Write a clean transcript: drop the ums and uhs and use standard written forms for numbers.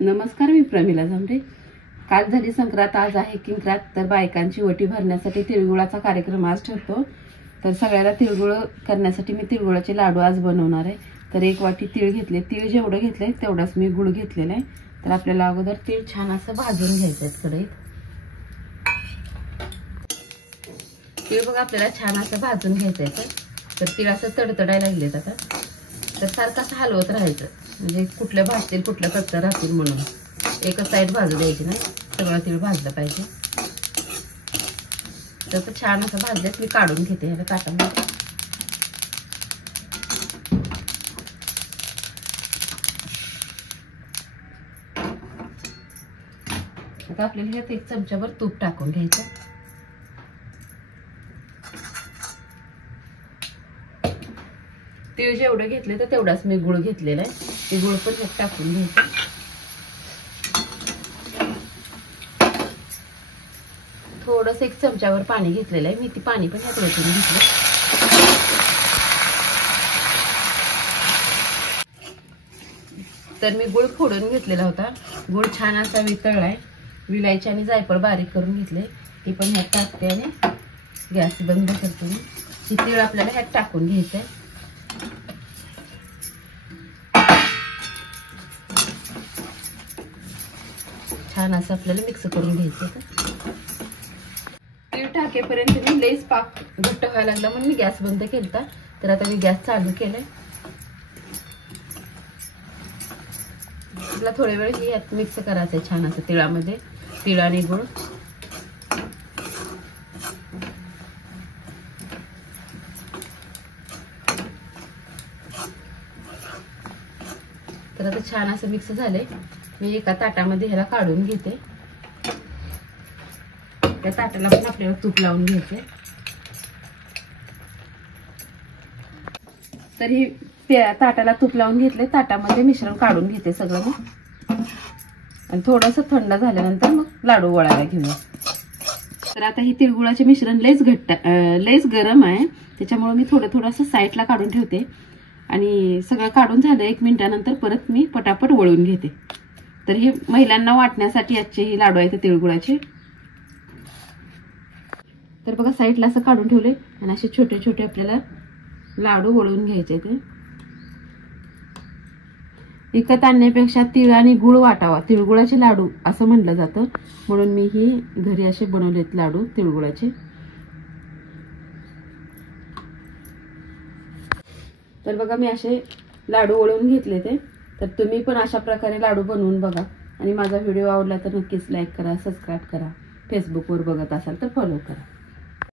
नमस्कार, मी प्रमिला झांबरे। काल झाली संक्रांत, आज आहे किंक्रांत। तर बायकांची वटी भरण्यासाठी तिळगुळाचा कार्यक्रम आज ठरतो। तर सगळ्याला तिळगुळ करण्यासाठी मी तिळगुळाचे लाडू आज बनवणार आहे। तर एक वाटी तीळ घेतले, तीळ जेवढं घेतलंय तेवढाच मी गुळ घेतलेला आहे। तर आपल्याला अगोदर तीळ छान असं भाजून घ्यायचं आहे कढईत। तीळ बघा आपल्याला छान असं भाजून घ्यायचं आहे। तर तीळ असं तडतडायला लागलेत आता, तर सारखं असं हलवत राहायचं, म्हणजे कुठल्या भाजतील कुठल्या कच्च्या राहतील म्हणून। एकच साईड भाजू द्यायची नाही, सगळं तीळ भाजलं पाहिजे। तर छान असं भाजलेत, मी काढून घेते ह्याला ताटामध्ये। आता आपल्याला ह्यात एक चमचाभर तूप टाकून घ्यायचं। तीळ जेवढं घेतले तर तेवढाच मी गुळ घेतलेला आहे, ते गुळ पण ह्यात टाकून घ्यायचं। थोडंसं एक चमचाभर पाणी घेतलेलं आहे मी, ती पाणी पण ह्यात ओतून घेतलं। तर मी गुळ फोडून घेतलेला होता, गुळ छान असा वितळलाय। विलायची आणि जायफळ बारीक करून घेतले, ती पण ह्यात टाकते आणि गॅस बंद करते मी। ही तीळ आपल्याला ह्यात टाकून घ्यायचंय। छान असं आपल्याला मिक्स करून घ्यायचं। तीळ टाकेपर्यंत मी लईच पाक घट्ट व्हायला लागला म्हणून मी गॅस बंद केलता। तर आता मी गॅस चालू केलाय। आपल्याला थोडे वेळ हे मिक्स करायचंय छान असं तिळामध्ये, तीळ आणि गुळ। तर आता छान असं मिक्स झालंय, मी एका ताटामध्ये ह्याला काढून घेते। त्या ताटाला पण आपल्याला तूप लावून घ्यायचंय। तर ही त्या ताटाला तूप लावून घेतले, ताटामध्ये मिश्रण काढून घेते सगळं मी, आणि थोडंसं थंड झाल्यानंतर मग लाडू वळायला घेऊया। तर आता ही तिळगुळाचे मिश्रण लयच गरम आहे, त्याच्यामुळे मी थोडं असं साईडला काढून ठेवते। आणि सगळं काढून झालं 1 मिनिटानंतर परत मी पटापट वळून घेते। तर हे महिलांना वाटण्यासाठी आजचे हे लाडू आहेत तिळगुळाचे। तर बघा साईडला असं काढून ठेवले, आणि असे छोटे छोटे आपल्याला लाडू वळून घ्यायचे। ते विकत आणण्यापेक्षा तीळ आणि गुळ वाटावा, तिळगुळाचे लाडू असं म्हटलं जातं, म्हणून मी ही घरी असे बनवलेत लाडू तिळगुळाचे। तर बघा मी असे लाडू वळून घेतले ते। तर तुम्ही पण अशा प्रकारे लाडू बनवून बघा, आणि माझा व्हिडिओ आवडला तर नक्कीच लाईक करा, सबस्क्राईब करा। फेसबुकवर बघत असाल तर फॉलो करा।